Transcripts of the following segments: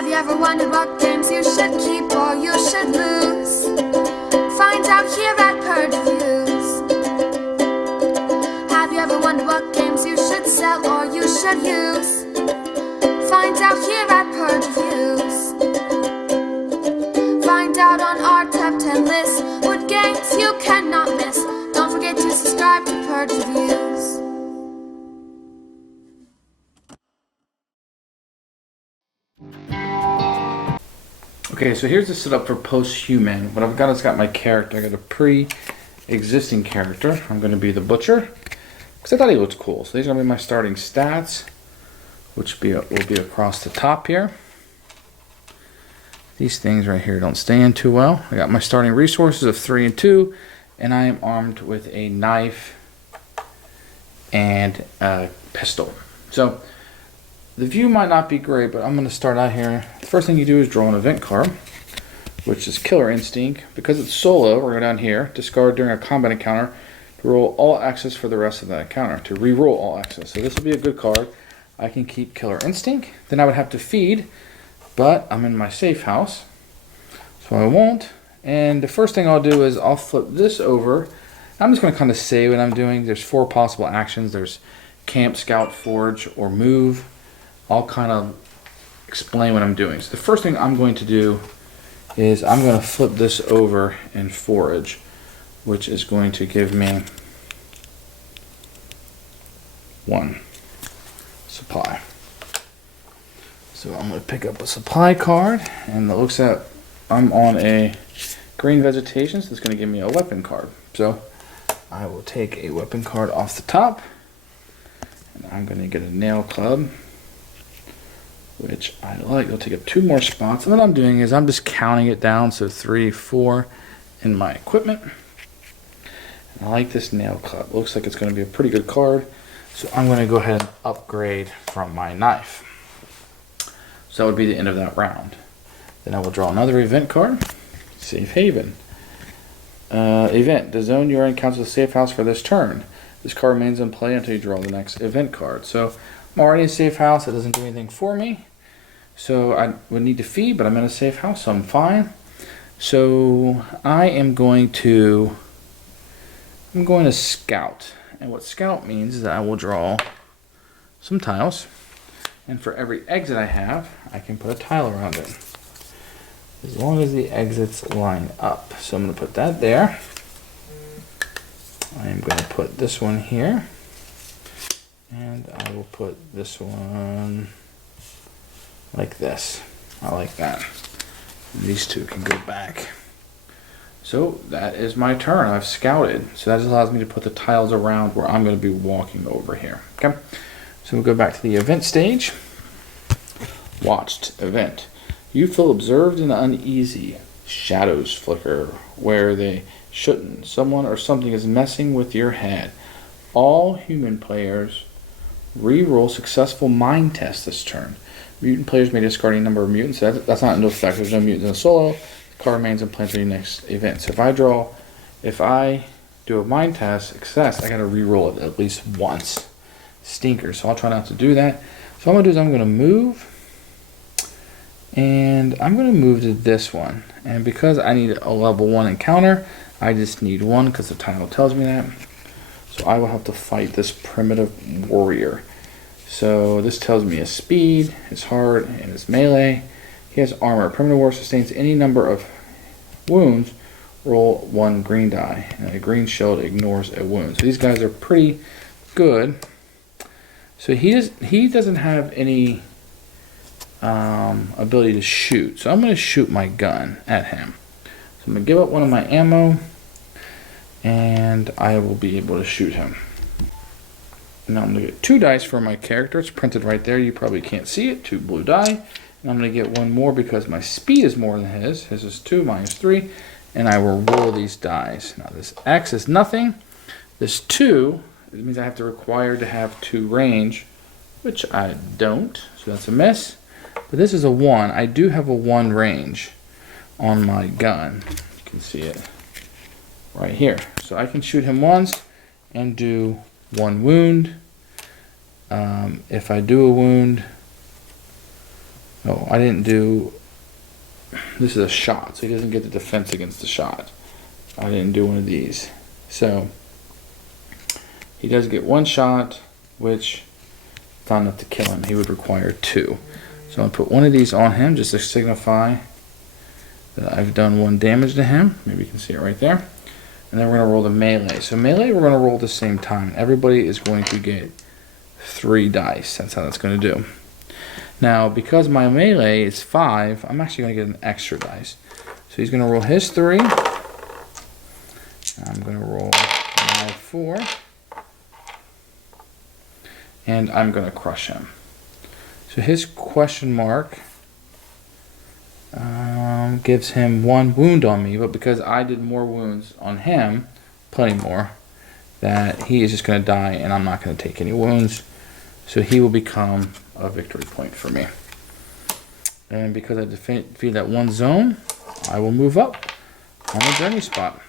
Have you ever wondered what games you should keep or you should lose? Find out here at Purge Reviews. Have you ever wondered what games you should sell or you should use? Find out here at Purge Reviews. Find out on our top 10 list what games you cannot miss. Don't forget to subscribe to Purge Reviews. Okay, so here's the setup for post-human. What I've got is got my character. I got a pre-existing character. I'm going to be the butcher because I thought he looked cool. So these are going to be my starting stats, which will be across the top here. These things right here don't stand too well. I got my starting resources of 3 and 2, and I am armed with a knife and a pistol. So the view might not be great, but I'm going to start out here. The first thing you do is draw an event card, which is Killer Instinct. Because it's solo, we're going to go down here, discard during a combat encounter to roll all access for the rest of that encounter, to re-roll all access. So this will be a good card. I can keep Killer Instinct. Then I would have to feed, but I'm in my safe house, so I won't. And the first thing I'll do is I'll flip this over. I'm just going to kind of say what I'm doing. There's 4 possible actions. There's Camp, Scout, Forge, or Move. I'll kind of explain what I'm doing. So the first thing I'm going to do is I'm going to flip this over and forage, which is going to give me 1 supply. So I'm going to pick up a supply card, and it looks at I'm on a green vegetation, so it's going to give me a weapon card. So I will take a weapon card off the top, and I'm going to get a nail club, which I like. It'll take up 2 more spots. And what I'm doing is I'm just counting it down, so 3, 4 in my equipment. And I like this nail club. It looks like it's going to be a pretty good card. So I'm going to go ahead and upgrade from my knife. So that would be the end of that round. Then I will draw another event card. Safe Haven. Event. The zone you're in counts as a safe house for this turn. This card remains in play until you draw the next event card. So I'm already in a safe house. It doesn't do anything for me. So I would need to feed, but I'm in a safe house, so I'm fine. So I am going to scout. And what scout means is that I will draw some tiles. And for every exit I have, I can put a tile around it, as long as the exits line up. So I'm going to put that there. I am going to put this one here. And I will put this one like this. I like that. These 2 can go back. So that is my turn. I've scouted. So that just allows me to put the tiles around where I'm going to be walking over here. Okay. So we'll go back to the event stage. Watched event. You feel observed and uneasy. Shadows flicker where they shouldn't. Someone or something is messing with your head. All human players re-roll successful mind tests this turn. Mutant players may discard any number of mutants. That's not into effect. There's no mutants in a solo. The card remains in play until the next event. So if I do a mind test success, I got to re-roll it at least once. Stinker. So I'll try not to do that. So all I'm going to do is I'm going to move. And I'm going to move to this one. And because I need a level 1 encounter, I just need 1 because the title tells me that. So I will have to fight this primitive warrior. So this tells me his speed, his heart, and his melee. He has armor. Primitive warrior sustains any number of wounds. Roll 1 green die. And a green shield ignores a wound. So these guys are pretty good. So he doesn't have any ability to shoot. So I'm going to shoot my gun at him. So I'm going to give up 1 of my ammo, and I will be able to shoot him. Now I'm going to get 2 dice for my character. It's printed right there. You probably can't see it. 2 blue die. And I'm going to get 1 more because my speed is more than his. His is 2, mine is 3. And I will roll these dice. Now this X is nothing. This 2, it means I have to require to have 2 range, which I don't. So that's a miss. But this is a 1. I do have a 1 range on my gun. You can see it right here. So I can shoot him once and do 1 wound. If I do a wound, Oh, I didn't do, this is a shot, so he doesn't get the defense against the shot. I didn't do one of these. So, he does get one shot, which is not enough to kill him. He would require 2. So I'm going to put one of these on him just to signify that I've done 1 damage to him. Maybe you can see it right there. And then we're going to roll the melee. So melee we're going to roll at the same time. Everybody is going to get 3 dice. That's how that's going to do. Now, because my melee is 5, I'm actually going to get an extra dice. So he's going to roll his 3. I'm going to roll my 4. And I'm going to crush him. So his question mark gives him 1 wound on me, but because I did more wounds on him, plenty more, that he is just going to die and I'm not going to take any wounds. So he will become a victory point for me. And because I defeated that 1 zone, I will move up on the journey spot.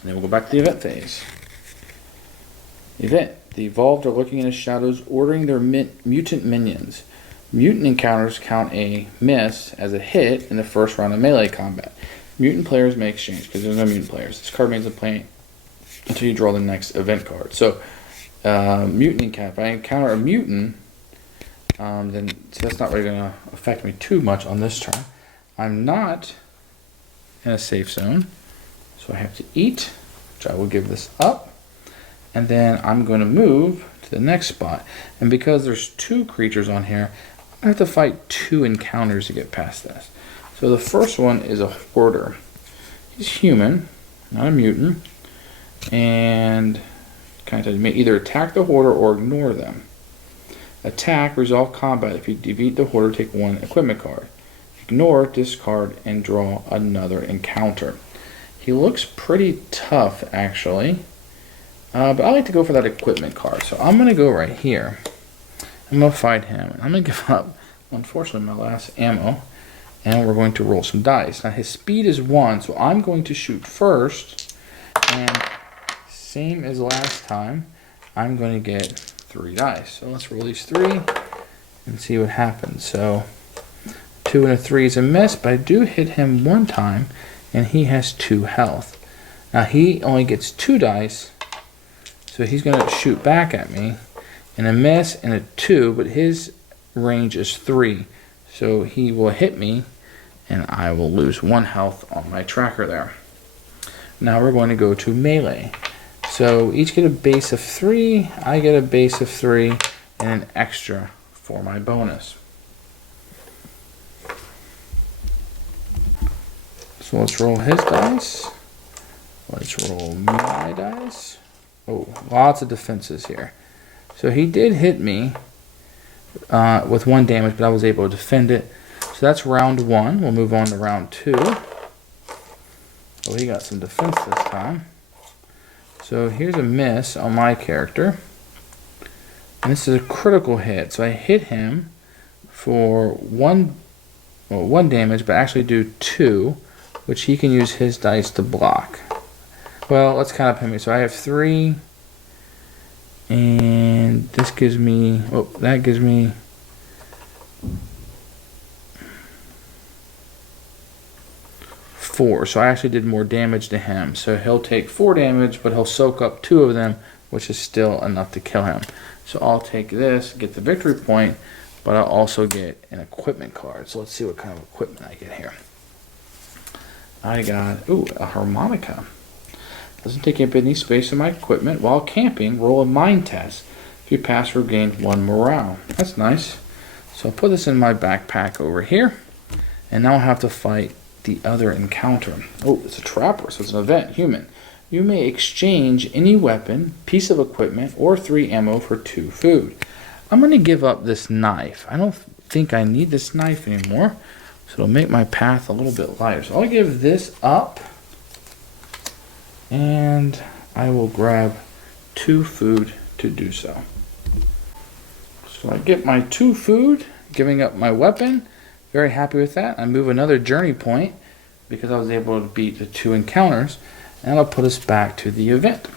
And then we'll go back to the event phase. Event. The evolved are looking in the shadows, ordering their mutant minions. Mutant encounters count a miss as a hit in the first round of melee combat. Mutant players may exchange, because there's no mutant players. This card remains in play until you draw the next event card. So, mutant encounter. If I encounter a mutant, then so that's not really going to affect me too much on this turn. I'm not in a safe zone, so I have to eat, which I will give this up. And then I'm going to move to the next spot. And because there's 2 creatures on here, I have to fight 2 encounters to get past this. So the first one is a hoarder. He's human, not a mutant. And kind of you may either attack the hoarder or ignore them. Attack, resolve combat. If you defeat the hoarder, take 1 equipment card. Ignore, discard, and draw another encounter. He looks pretty tough, actually. But I like to go for that equipment card. So I'm going to go right here. I'm going to fight him. I'm going to give up, unfortunately, my last ammo. And we're going to roll some dice. Now his speed is 1, so I'm going to shoot first. And same as last time, I'm going to get 3 dice. So let's roll these 3 and see what happens. So 2 and a 3 is a miss, but I do hit him 1 time, and he has 2 health. Now he only gets 2 dice. So he's going to shoot back at me, and a miss and a 2, but his range is 3. So he will hit me, and I will lose 1 health on my tracker there. Now we're going to go to melee. So each get a base of 3, I get a base of 3, and an extra for my bonus. So let's roll his dice. Let's roll my dice. Oh, lots of defenses here. So he did hit me with 1 damage, but I was able to defend it. So that's round 1. We'll move on to round 2. Oh, he got some defense this time. So here's a miss on my character. And this is a critical hit. So I hit him for 1 damage, but actually do 2, which he can use his dice to block. Well, let's count up him. So I have 3, and this gives me, that gives me 4. So I actually did more damage to him. So he'll take 4 damage, but he'll soak up 2 of them, which is still enough to kill him. So I'll take this, get the victory point, but I'll also get an equipment card. So let's see what kind of equipment I get here. I got, a harmonica. Doesn't take up any space in my equipment. While camping, roll a mind test. If you pass, regain 1 morale. That's nice. So I'll put this in my backpack over here. And now I'll have to fight the other encounter. Oh, it's a trapper, so it's an event. Human. You may exchange any weapon, piece of equipment, or 3 ammo for 2 food. I'm going to give up this knife. I don't think I need this knife anymore. So it'll make my path a little bit lighter. So I'll give this up. And I will grab 2 food to do so. So I get my 2 food, giving up my weapon. Very happy with that. I move another journey point because I was able to beat the 2 encounters. And I'll put us back to the event.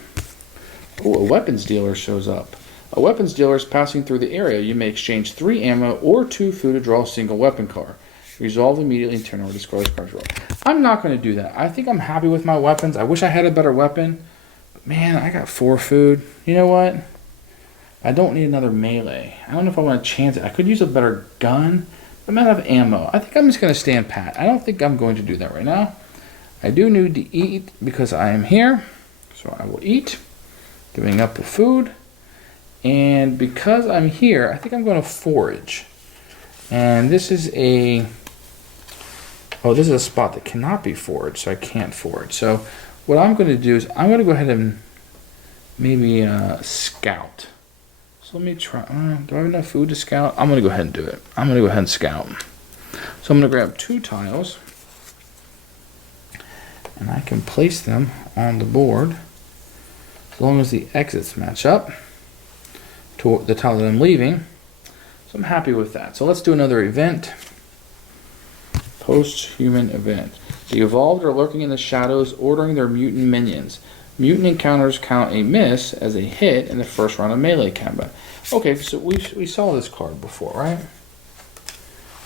Oh, a weapons dealer shows up. A weapons dealer is passing through the area. You may exchange 3 ammo or 2 food to draw a single weapon card. Resolve immediately and turn over to discard this card's roll. I'm not going to do that. I think I'm happy with my weapons. I wish I had a better weapon. But man, I got 4 food. You know what? I don't need another melee. I don't know if I want to chance it. I could use a better gun. I'm out of ammo. I think I'm just going to stand pat. I don't think I'm going to do that right now. I do need to eat because I am here. So I will eat. Giving up the food. And because I'm here, I think I'm going to forage. And this is a... Oh, this is a spot that cannot be foraged, so I can't forage. So what I'm going to do is I'm going to go ahead and maybe scout. So let me try. Do I have enough food to scout? I'm going to go ahead and do it. I'm going to go ahead and scout. So I'm going to grab 2 tiles. And I can place them on the board as long as the exits match up to the tile that I'm leaving. So I'm happy with that. So let's do another event. Post-human event. The evolved are lurking in the shadows, ordering their mutant minions. Mutant encounters count a miss as a hit in the first round of melee combat. Okay, so we saw this card before, right?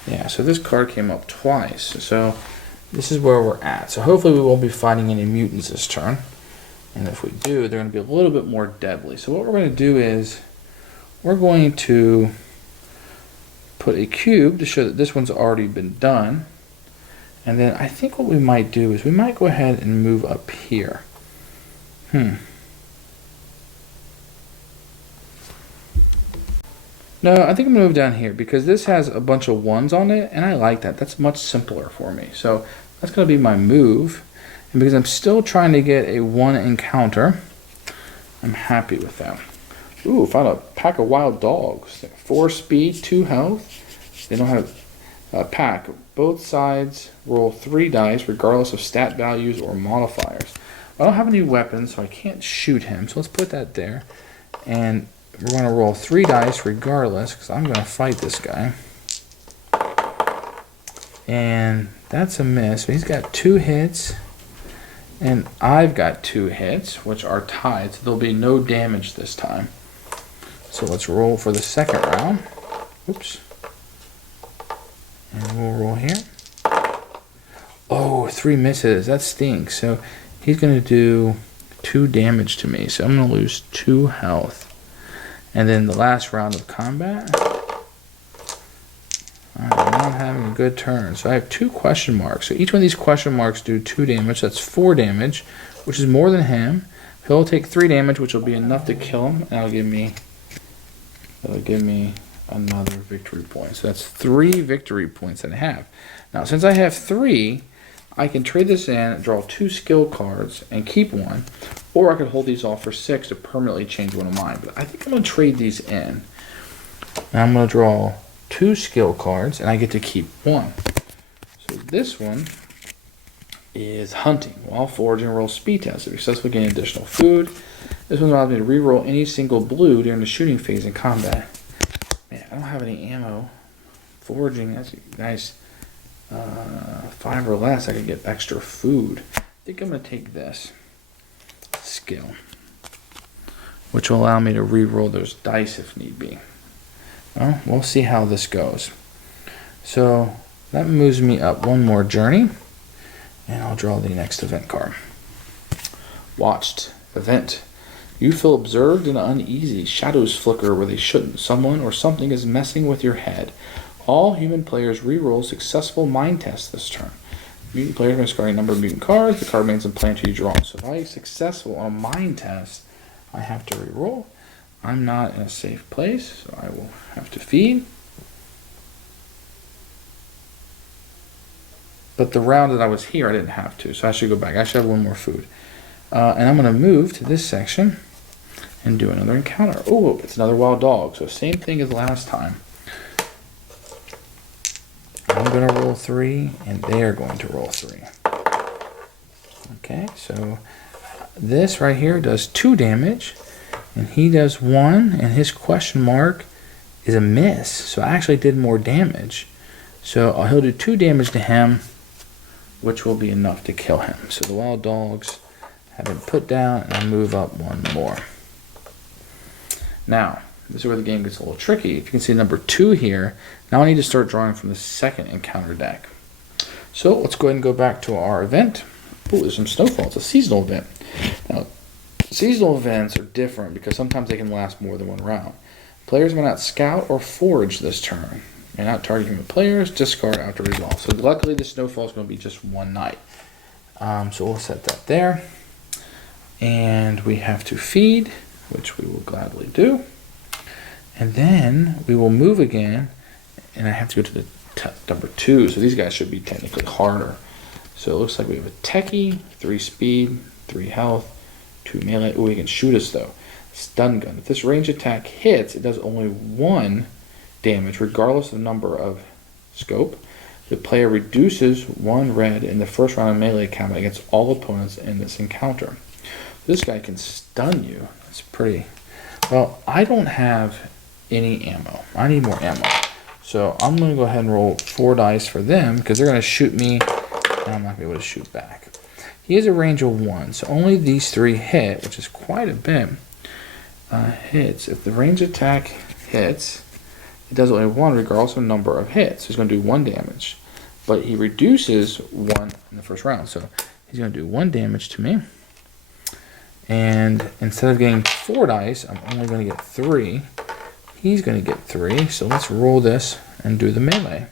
Yeah, so this card came up twice. So this is where we're at. So hopefully we won't be fighting any mutants this turn. And if we do, they're going to be a little bit more deadly. So what we're going to do is we're going to put a cube to show that this one's already been done. And then I think what we might do is we might go ahead and move up here. No, I think I'm going to move down here because this has a bunch of 1s on it, and I like that. That's much simpler for me. So that's going to be my move. And because I'm still trying to get a 1 encounter, I'm happy with that. Ooh, found a pack of wild dogs. 4 speed, 2 health. They don't have a pack. Both sides roll 3 dice regardless of stat values or modifiers. I don't have any weapons, so I can't shoot him. So let's put that there. And we're going to roll 3 dice regardless because I'm going to fight this guy. And that's a miss. So he's got 2 hits. And I've got 2 hits, which are tied. So there'll be no damage this time. So let's roll for the second round. Oops. And we'll roll here. Oh, 3 misses. That stinks. So he's going to do 2 damage to me. So I'm going to lose 2 health. And then the last round of combat. I'm not having a good turn. So I have 2 question marks. So each one of these question marks do 2 damage. That's 4 damage, which is more than him. He'll take 3 damage, which will be enough to kill him. And that'll give me another victory point. So that's 3 victory points that I have. Now, since I have 3, I can trade this in, draw 2 skill cards, and keep 1. Or I could hold these off for 6 to permanently change one of mine. But I think I'm going to trade these in. And I'm going to draw 2 skill cards, and I get to keep 1. So this one is hunting. While foraging, roll speed test. If successfully gain additional food. This one allows me to reroll any single blue during the shooting phase in combat. Man, I don't have any ammo. Foraging, that's nice. 5 or less, I could get extra food. I think I'm going to take this skill, which will allow me to reroll those dice if need be. Well, we'll see how this goes. So that moves me up 1 more journey, and I'll draw the next event card. Watched event. You feel observed and uneasy. Shadows flicker where they shouldn't. Someone or something is messing with your head. All human players reroll successful mind tests this turn. Mutant players may discard a number of mutant cards. The card remains in play until you draw. So if I'm successful on a mind test, I have to reroll. I'm not in a safe place, so I will have to feed. But the round that I was here, I didn't have to, so I should go back. I should have 1 more food. And I'm going to move to this section and do another encounter. Oh, it's another wild dog. So same thing as last time. I'm going to roll 3, and they are going to roll 3. Okay, so this right here does 2 damage, and he does 1, and his question mark is a miss. So I actually did more damage. So he'll do 2 damage to him, which will be enough to kill him. So the wild dogs have been put down, and I move up 1 more. Now, this is where the game gets a little tricky. If you can see number 2 here, now I need to start drawing from the second encounter deck. So let's go ahead and go back to our event. Oh, there's some snowfall. It's a seasonal event. Now, seasonal events are different because sometimes they can last more than one round. Players may not scout or forage this turn. May not target human players, discard after resolve. So luckily the snowfall is going to be just one night. So we'll set that there. And we have to feed, which we will gladly do. And then we will move again. And I have to go to the number 2. So these guys should be technically harder. So it looks like we have a techie, 3 speed, 3 health, 2 melee. Oh, he can shoot us though. Stun gun. If this range attack hits, it does only 1 damage, regardless of the number of scope. The player reduces 1 red in the first round of melee combat against all opponents in this encounter. This guy can stun you. That's pretty. Well, I don't have any ammo. I need more ammo. So I'm going to go ahead and roll 4 dice for them because they're going to shoot me and I'm not going to be able to shoot back. He has a range of 1, so only these 3 hit, which is quite a bit. Hits. If the range attack hits, it does only 1 regardless of number of hits. So he's going to do 1 damage. But he reduces 1 in the first round. So he's going to do 1 damage to me. And instead of getting 4 dice, I'm only going to get 3. He's going to get 3. So let's roll this and do the melee.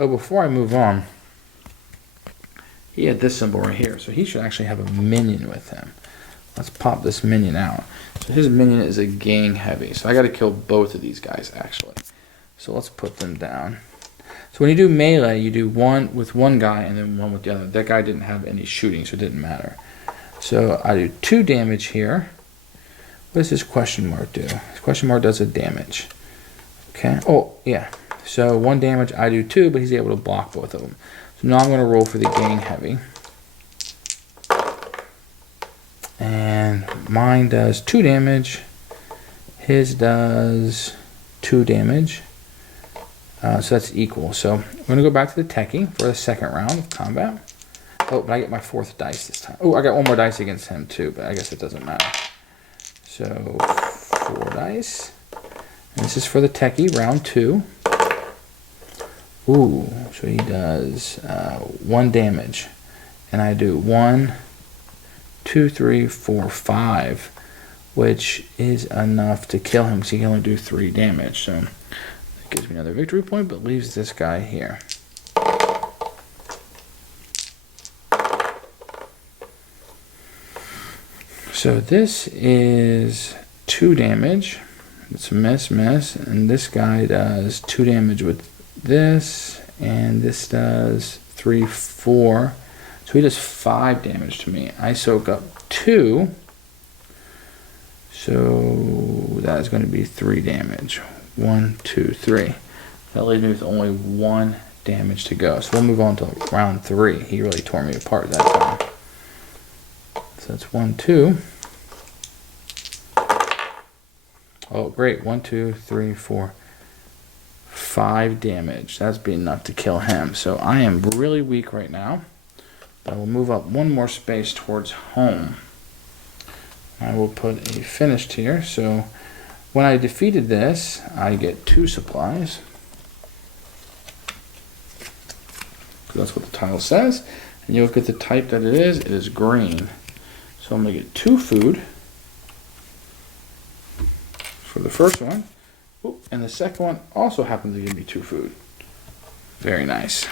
Oh, before I move on, he had this symbol right here. So he should actually have a minion with him. Let's pop this minion out. So his minion is a gang heavy. So I got to kill both of these guys actually. So let's put them down. So when you do melee, you do 1 with one guy and then 1 with the other. That guy didn't have any shooting, so it didn't matter. So I do 2 damage here. What does this question mark do? This question mark does a damage. Okay. Oh, yeah. So 1 damage, I do 2, but he's able to block both of them. So now I'm going to roll for the gang heavy. And mine does 2 damage. His does 2 damage. So that's equal. So I'm going to go back to the techie for the second round of combat. Oh, but I get my 4th dice this time. Oh, I got 1 more dice against him too, but I guess it doesn't matter. So 4 dice. And this is for the techie, round 2. Ooh, so he does 1 damage. And I do 1, 2, 3, 4, 5, which is enough to kill him because he can only do 3 damage. So that gives me another victory point, but leaves this guy here. So this is 2 damage. It's a miss, and this guy does 2 damage with this, and this does 3, 4. So he does 5 damage to me. I soak up 2. So that is going to be 3 damage. 1, 2, 3. That leaves me with only 1 damage to go. So we'll move on to round 3. He really tore me apart that time. So that's 1, 2. Oh, great. 1, 2, 3, 4, 5 damage. That's be enough to kill him. So I am really weak right now. But I will move up 1 more space towards home. I will put a finished here. So when I defeated this, I get 2 supplies. That's what the tile says. And you look at the type that it is green. So I'm going to get 2 food for the first one. Ooh, and the second one also happens to give me 2 food. Very nice.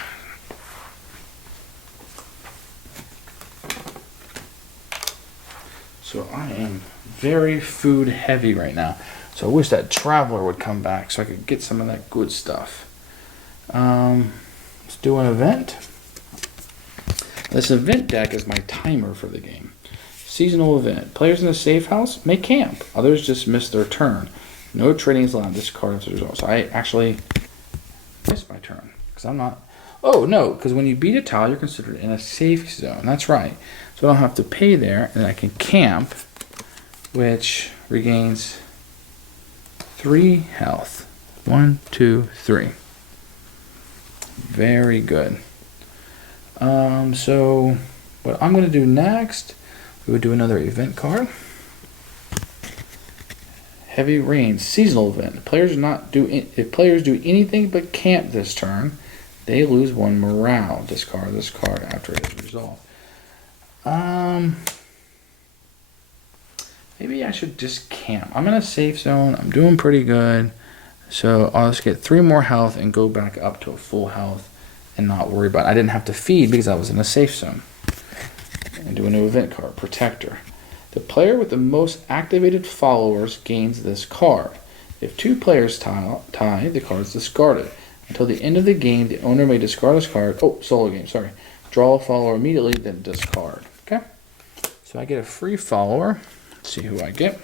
So I am very food heavy right now. So I wish that traveler would come back so I could get some of that good stuff. Let's do an event. This event deck is my timer for the game. Seasonal event. Players in a safe house may camp. Others just miss their turn. No trading is allowed. This card as a result. So I actually missed my turn because I'm not. Oh no, because when you beat a tile, you're considered in a safe zone. That's right. So I don't have to pay there, and I can camp, which regains 3 health. 1, 2, 3. Very good. So what I'm going to do next, We would do another event card. Heavy rain, seasonal event. If players do anything but camp this turn, they lose 1 morale. Discard this card after it is resolved. Maybe I should just camp. I'm in a safe zone. I'm doing pretty good. So I'll just get 3 more health and go back up to a full health and not worry about it. I didn't have to feed because I was in a safe zone. And do a new event card, Protector. The player with the most activated followers gains this card. If 2 players tie, the card is discarded. Until the end of the game, the owner may discard this card. Oh, solo game, sorry. Draw a follower immediately, then discard. Okay? So I get a free follower. Let's see who I get.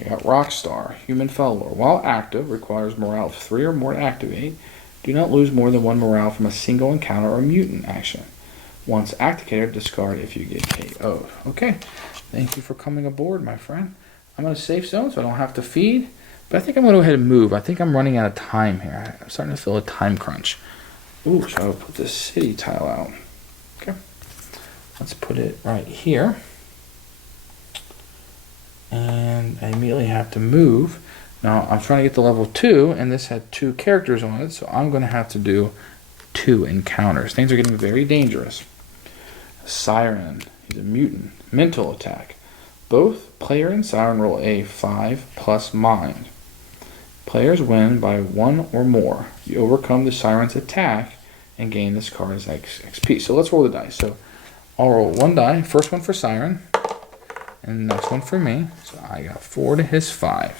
I got Rockstar, human follower. While active, requires morale of 3 or more to activate. Do not lose more than 1 morale from a single encounter or mutant action. Once activated, discard if you get KO'd. Okay. Thank you for coming aboard, my friend. I'm in a safe zone, so I don't have to feed. But I think I'm going to go ahead and move. I think I'm running out of time here. I'm starting to feel a time crunch. Ooh, so I'll put this city tile out. Okay. Let's put it right here. And I immediately have to move. Now, I'm trying to get to level 2, and this had 2 characters on it, so I'm going to have to do 2 encounters. Things are getting very dangerous. Siren. He's a mutant. Mental attack. Both player and Siren roll a 5+ mind. Players win by 1 or more. You overcome the Siren's attack and gain this card as XP. So let's roll the dice. So I'll roll 1 die. First one for Siren. And the next one for me. So I got 4 to his 5.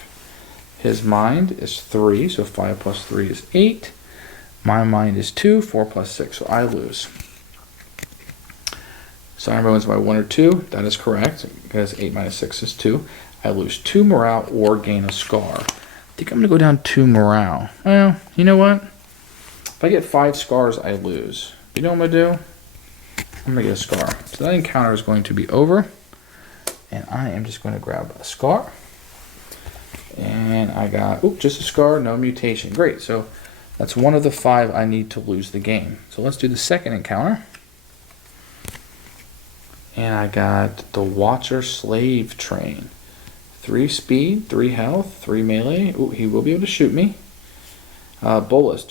His mind is 3. So 5 plus 3 is 8. My mind is 2. 4 plus 6. So I lose. Siren wins by 1 or 2. That is correct, because 8 minus 6 is 2. I lose 2 morale or gain a scar. I think I'm going to go down 2 morale. Well, you know what? If I get 5 scars, I lose. You know what I'm going to do? I'm going to get a scar. So that encounter is going to be over. And I am just going to grab a scar. And I got, just a scar, no mutation. Great. So that's 1 of the 5 I need to lose the game. So let's do the second encounter. And I got the Watcher Slave Train. 3 speed, 3 health, 3 melee. Ooh, he will be able to shoot me. Bolus.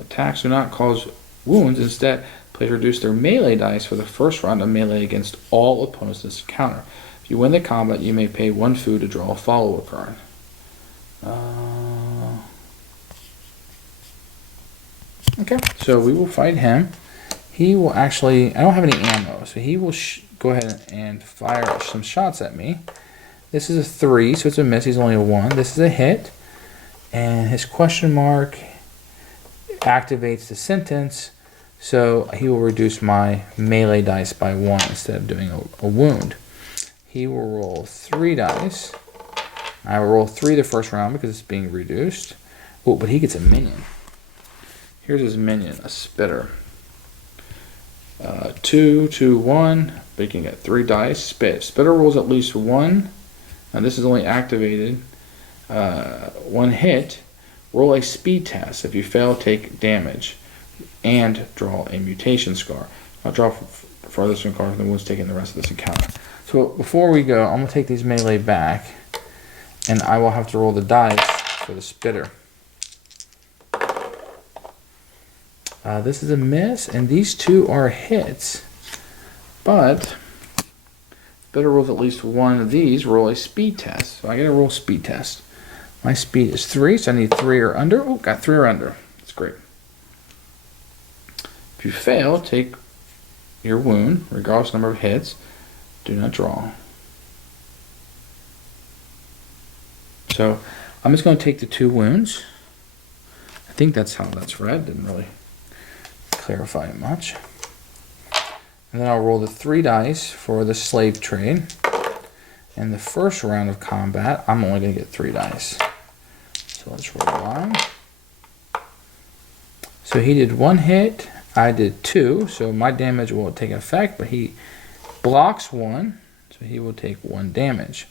Attacks do not cause wounds. Instead, players reduce their melee dice for the first round of melee against all opponents in this encounter. If you win the combat, you may pay 1 food to draw a follower card. Okay, so we will fight him. He will actually, I don't have any ammo, so he will go ahead and fire some shots at me. This is a 3, so it's a miss. He's only a 1. This is a hit. And his question mark activates the sentence, so he will reduce my melee dice by 1 instead of doing a wound. He will roll 3 dice. I will roll 3 the first round because it's being reduced. Oh, but he gets a minion. Here's his minion, a spitter. 2, 2, 1, but you can get 3 dice. Spitter rolls at least 1. Now this is only activated 1 hit. Roll a speed test. If you fail, take damage and draw a mutation scar. I'll draw farthest from card from the wounds taken in the rest of this encounter. So before we go, I'm going to take these melee back, and I will have to roll the dice for the spitter. This is a miss, and these 2 are hits. But spitter rolls at least 1 of these. Roll a speed test. So I got to roll speed test. My speed is 3, so I need 3 or under. Oh, got 3 or under. That's great. If you fail, take your wound, regardless of number of hits. Do not draw. So I'm just going to take the 2 wounds. I think that's how that's read. Didn't really clarify it much. And then I'll roll the 3 dice for the slave trade. In the first round of combat, I'm only going to get 3 dice. So let's roll 1. So he did 1 hit, I did 2, so my damage won't take effect, but he blocks 1, so he will take 1 damage.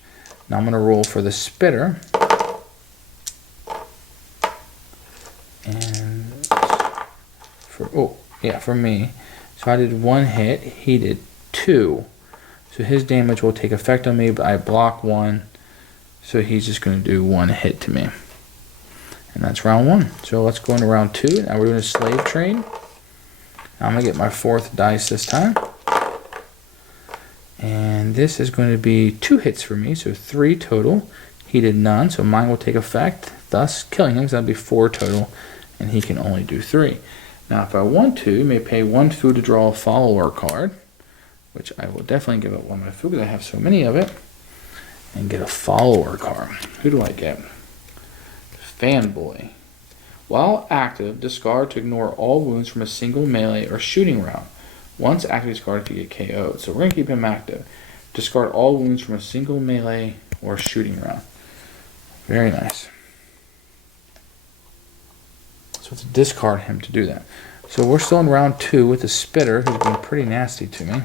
Now I'm going to roll for the spitter. And for me. So I did 1 hit, he did 2. So his damage will take effect on me, but I block 1. So he's just going to do 1 hit to me. And that's round 1. So let's go into round 2. Now we're doing a slave trade. I'm going to get my 4th dice this time. And this is going to be 2 hits for me, so 3 total. He did none, so mine will take effect, thus killing him, because that'll be 4 total, and he can only do 3. Now, if I want to, I may pay 1 food to draw a follower card, which I will definitely give up 1 of my food, because I have so many of it, and get a follower card. Who do I get? Fanboy. While active, discard to ignore all wounds from a single melee or shooting round. Once active, discard if you get KO'd. So we're going to keep him active. Discard all wounds from a single melee or shooting round. Very nice. So let's discard him to do that. So we're still in round 2 with the Spitter, who's been pretty nasty to me.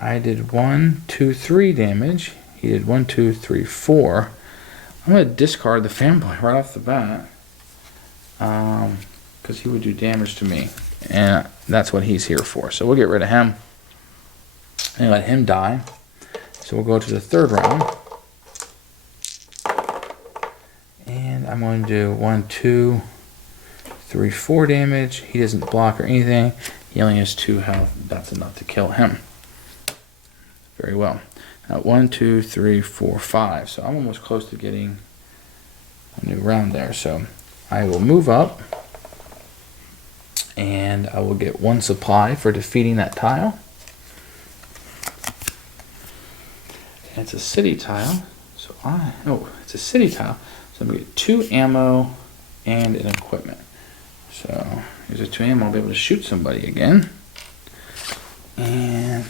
I did 1, 2, 3 damage. He did 1, 2, 3, 4. I'm going to discard the Fanboy right off the bat. Because he would do damage to me. And that's what he's here for. So we'll get rid of him. And let him die. So we'll go to the 3rd round. And I'm going to do 1, 2, 3, 4 damage. He doesn't block or anything. He only has 2 health. That's enough to kill him. Very well. Now 1, 2, 3, 4, 5. So I'm almost close to getting a new round there. So I will move up. And I will get 1 supply for defeating that tile. And it's a city tile. So it's a city tile. So I'm going to get 2 ammo and an equipment. So here's a 2 ammo. I'll be able to shoot somebody again. And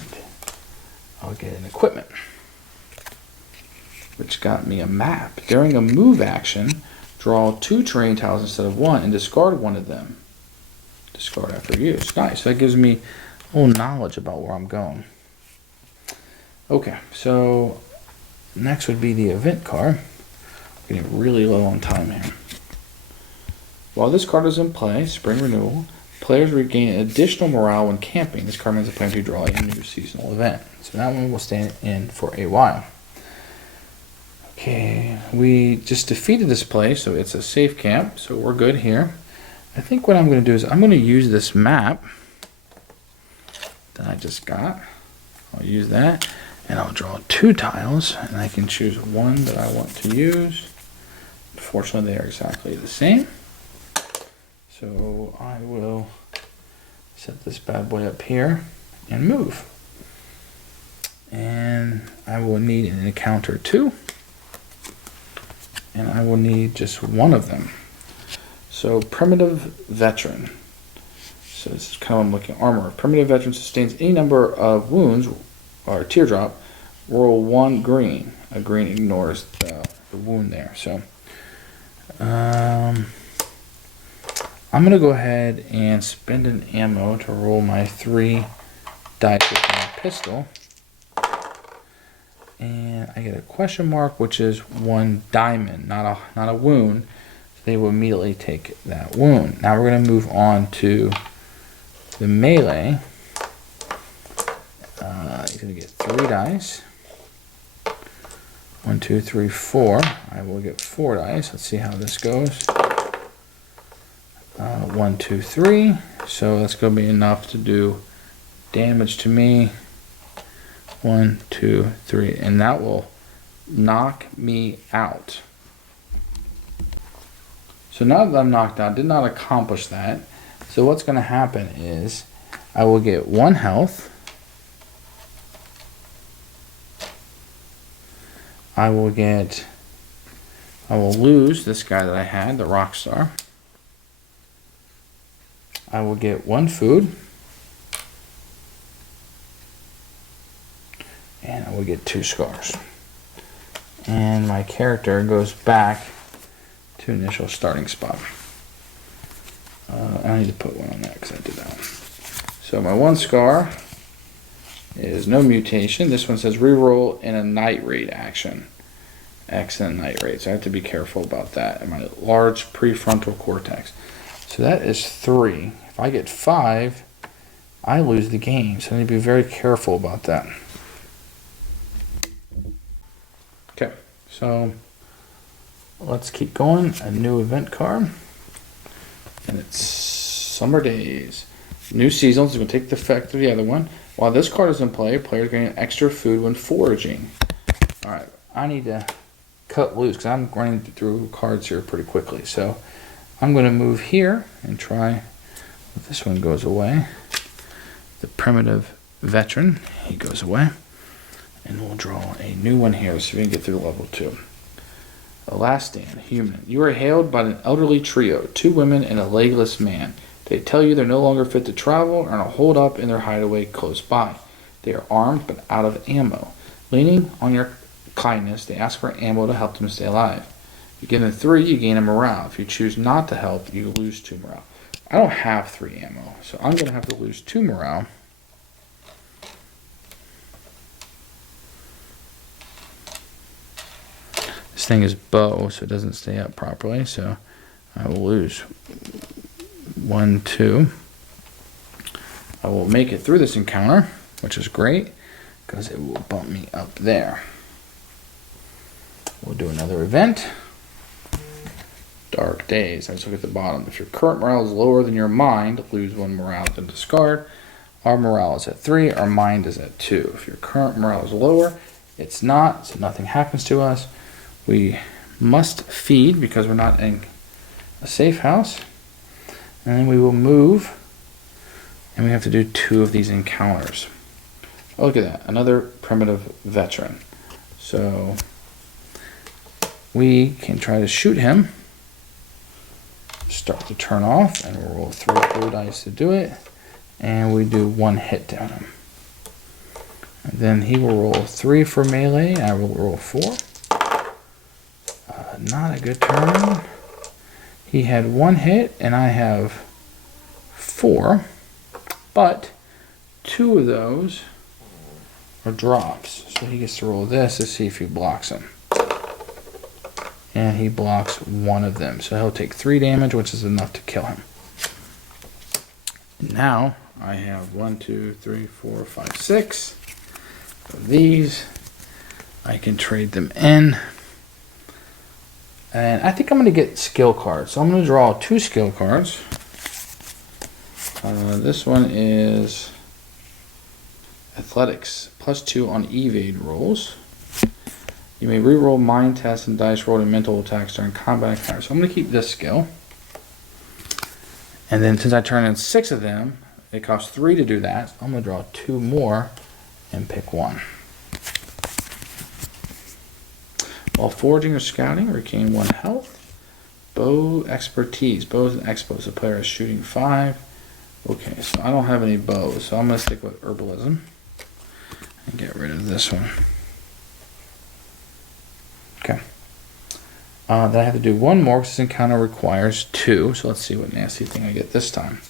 I'll get an equipment, which got me a map. During a move action, draw 2 terrain tiles instead of 1 and discard 1 of them. Discard after use. Nice. That gives me a little knowledge about where I'm going. Okay, so next would be the event card. We're getting really low on time here. While this card is in play, Spring Renewal, players regain additional morale when camping. This card means a plan to draw a new seasonal event. So that one will stay in for a while. Okay, we just defeated this place, so it's a safe camp, so we're good here. I think what I'm going to do is I'm going to use this map that I just got. I'll use that, and I'll draw 2 tiles, and I can choose 1 that I want to use. Unfortunately, they are exactly the same. So I will set this bad boy up here and move. And I will need an encounter 2. And I will need just 1 of them. So Primitive Veteran. So this is kind of what I'm looking at. Armor. Primitive Veteran sustains any number of wounds or teardrop. Roll 1 green. A green ignores the wound there. So I'm going to go ahead and spend an ammo to roll my 3 dice with my pistol. And I get a question mark, which is 1 diamond, not a wound. So they will immediately take that wound. Now we're going to move on to the melee. He's going to get 3 dice. 1, 2, 3, 4. I will get 4 dice. Let's see how this goes. 1, 2, 3. So that's going to be enough to do damage to me. 1, 2, 3. And that will knock me out. So now that I'm knocked out, did not accomplish that. So what's going to happen is I will get 1 health. I will lose this guy that I had, the rock star. I will get 1 food. And I will get 2 scars. And my character goes back to initial starting spot. I need to put 1 on that because I did that one. So my 1 scar is no mutation. This one says reroll in a night raid action. Excellent night raid. So I have to be careful about that. And my large prefrontal cortex. So that is 3. If I get 5, I lose the game. So I need to be very careful about that. Okay, so let's keep going. A new event card. And it's Summer Days. New seasons is going to take the effect of the other one. While this card is in play, players gain extra food when foraging. Alright, I need to cut loose because I'm running through cards here pretty quickly. So I'm going to move here and try. This one goes away. The Primitive Veteran, he goes away. And we'll draw a new one here so we can get through level 2. The Last Stand, Human. You are hailed by an elderly trio, 2 women and a legless man. They tell you they're no longer fit to travel and are holed up in their hideaway close by. They are armed but out of ammo. Leaning on your kindness, they ask for ammo to help them stay alive. You give them 3, you gain a morale. If you choose not to help, you lose 2 morale. I don't have 3 ammo, so I'm going to have to lose 2 morale. This thing is bow, so it doesn't stay up properly, so I will lose 1, 2. I will make it through this encounter, which is great, because it will bump me up there. We'll do another event. Dark Days. I just look at the bottom. If your current morale is lower than your mind, lose 1 morale to discard. Our morale is at 3, our mind is at 2. If your current morale is lower, it's not, so nothing happens to us. We must feed because we're not in a safe house. And then we will move. And we have to do 2 of these encounters. Oh, look at that. Another Primitive Veteran. So we can try to shoot him. Start the turn off. And we'll roll 3 blue dice to do it. And we do 1 hit down him. And then he will roll 3 for melee. I will roll 4. Not a good turn. He had 1 hit and I have 4, but 2 of those are drops, so he gets to roll this to see if he blocks them, and he blocks 1 of them, so he'll take 3 damage, which is enough to kill him. Now I have 1, 2, 3, 4, 5, 6 of these. I can trade them in. And I think I'm going to get skill cards. So I'm going to draw 2 skill cards. This one is Athletics, +2 on evade rolls. You may reroll mind tests and dice rolled in mental attacks during combat encounters. So I'm going to keep this skill. And then since I turn in 6 of them, it costs 3 to do that. So I'm going to draw 2 more and pick 1. While foraging or scouting, regain 1 health. Bow expertise. Bows and expos. The player is shooting 5. Okay, so I don't have any bows, so I'm going to stick with herbalism and get rid of this one. Okay. Then I have to do 1 more because this encounter requires 2. So let's see what nasty thing I get this time.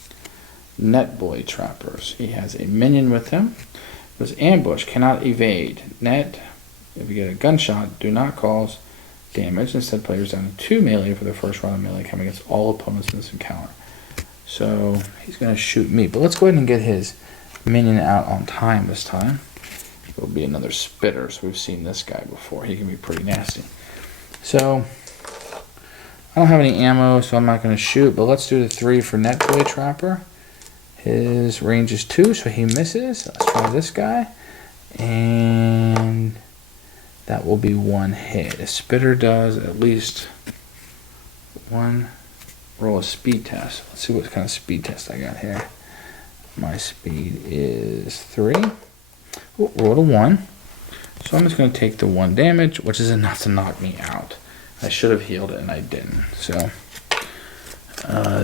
Net Boy Trappers. He has a minion with him. This ambush cannot evade. Net. If you get a gunshot, do not cause damage. Instead, players down to 2 melee for the first round of melee coming against all opponents in this encounter. So he's going to shoot me. But let's go ahead and get his minion out on time this time. It will be another spitter. So we've seen this guy before. He can be pretty nasty. So I don't have any ammo, so I'm not going to shoot. But let's do the 3 for Net Boy Trapper. His range is 2, so he misses. Let's try this guy. And that will be 1 hit. A spitter does at least 1. Roll a speed test. Let's see what kind of speed test I got here. My speed is 3. Ooh, rolled a 1. So I'm just going to take the 1 damage, which is enough to knock me out. I should have healed it and I didn't. So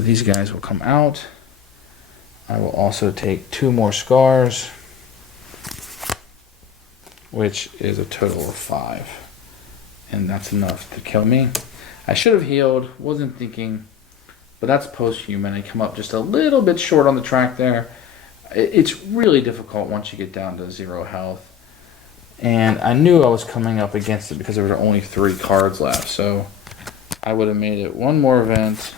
these guys will come out. I will also take 2 more scars, which is a total of 5. And that's enough to kill me. I should have healed, wasn't thinking, but that's post-human. I come up just a little bit short on the track there. It's really difficult once you get down to 0 health. And I knew I was coming up against it because there were only 3 cards left. So I would have made it 1 more event,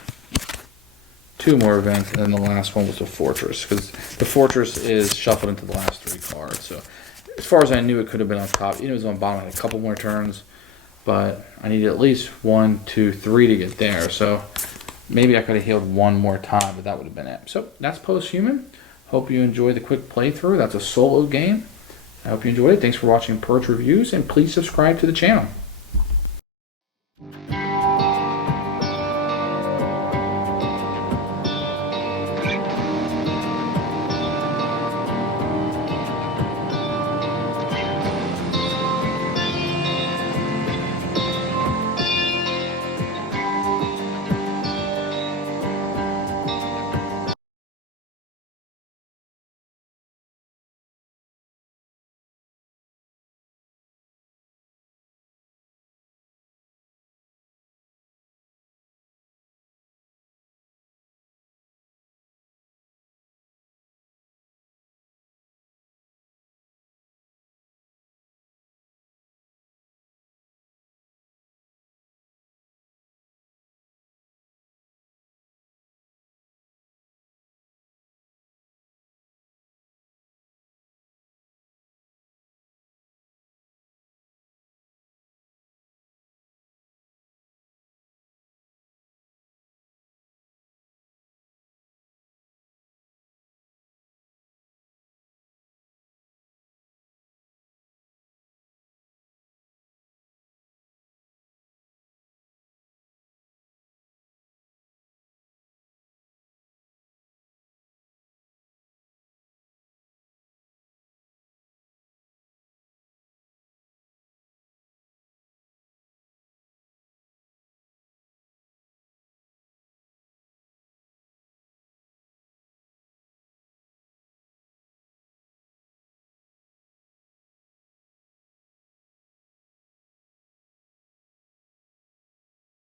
2 more events, and then the last one was the Fortress, because the Fortress is shuffled into the last 3 cards. So as far as I knew, it could have been on top. It was on bottom. I had a couple more turns, but I needed at least 1, 2, 3 to get there. So maybe I could have healed 1 more time, but that would have been it. So that's Posthuman. Hope you enjoyed the quick playthrough. That's a solo game. I hope you enjoyed it. Thanks for watching Purge Reviews, and please subscribe to the channel.